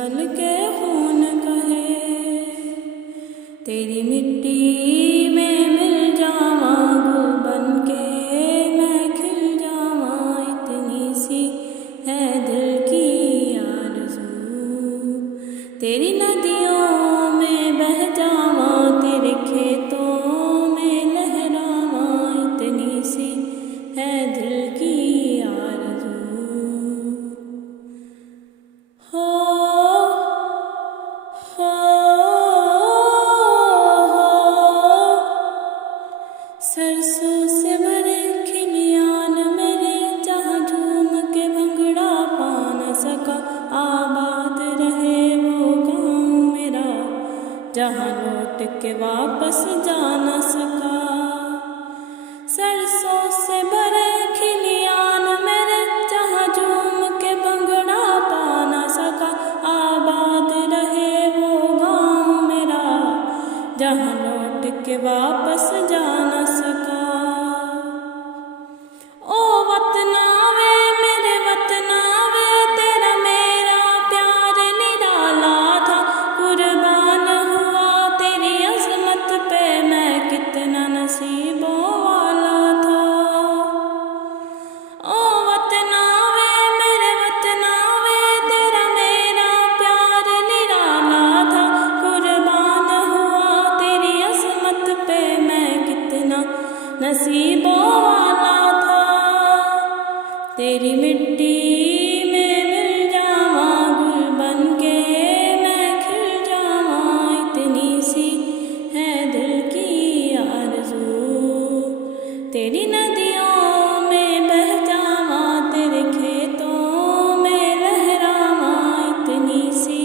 निकल के खून कहे। तेरी मिट्टी में मिल जावां गुल बन के मैं खिल जावां, इतनी सी है दिल की आरज़ू। तेरी नदियों में बह जावां, तेरे खेतों में लहरावां, इतनी सी है दिल की आरज़ू। हो सरसों से भरे खिलियान मेरे, जहाँ झूम के भंगड़ा पा न सका। आबाद रहे वो गाँव मेरा, जहाँ लौट के वापस जा न सका। सरसों से भरे खिलियान मेरे, जहाँ झूम के भंगड़ा पा न सका। आबाद रहे वो गाँव मेरा, जहाँ लौट के वापस जा न सका। ओ वतना वे मेरे वतना वे, तेरा मेरा प्यार निराला था। कुर्बान हुआ तेरी अज़मत पे मैं, कितना नसीबों वाला था। ओ वतना वे मेरे वतना वे, तेरा मेरा प्यार निराला था। कुर्बान हुआ तेरी अज़मत पे मैं, कितना नसीबों वाला था। तेरी मिट्टी में मिल जावां गुल बन के मैं खिल जावां, इतनी सी है दिल की आरज़ू। तेरी नदियों में बह जावां, तेरे खेतों में लहरावां, इतनी सी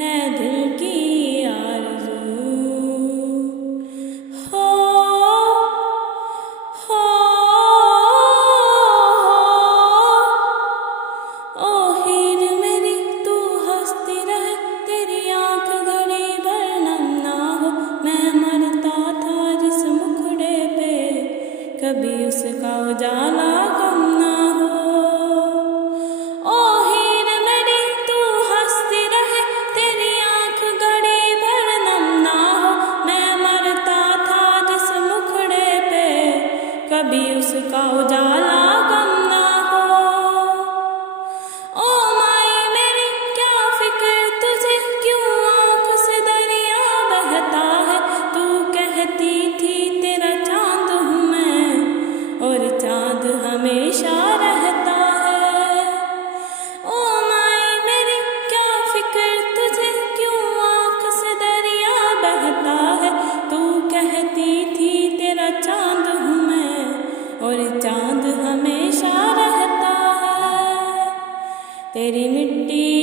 है दिल की आरज़ू। हो ओ हीर मेरी तू हंसती रहे, तेरी आँख घड़ी भर नम ना हो। मैं मरता था जिस मुखड़े पे, कभी उसका उजाला गम ना हो। ओ हीर मेरी तू हंसती रहे, तेरी आँख घड़ी भर नम ना हो। मैं मरता था जिस मुखड़े पे, कभी उसका उजाला गम ना हो। ओ माई मेरी क्या फिक्र तुझे, क्यों आँख से दरिया बहता है। तू कहती थी तेरा चाँद हूँ मैं, और चाँद हमेशा रहता है। ओ माई मेरी क्या फिक्र तुझे, क्यों आँख से दरिया बहता है। तू कहती थी तेरा चाँद हूँ मैं, और चाँद हमेशा रहता है। तेरी मिट्टी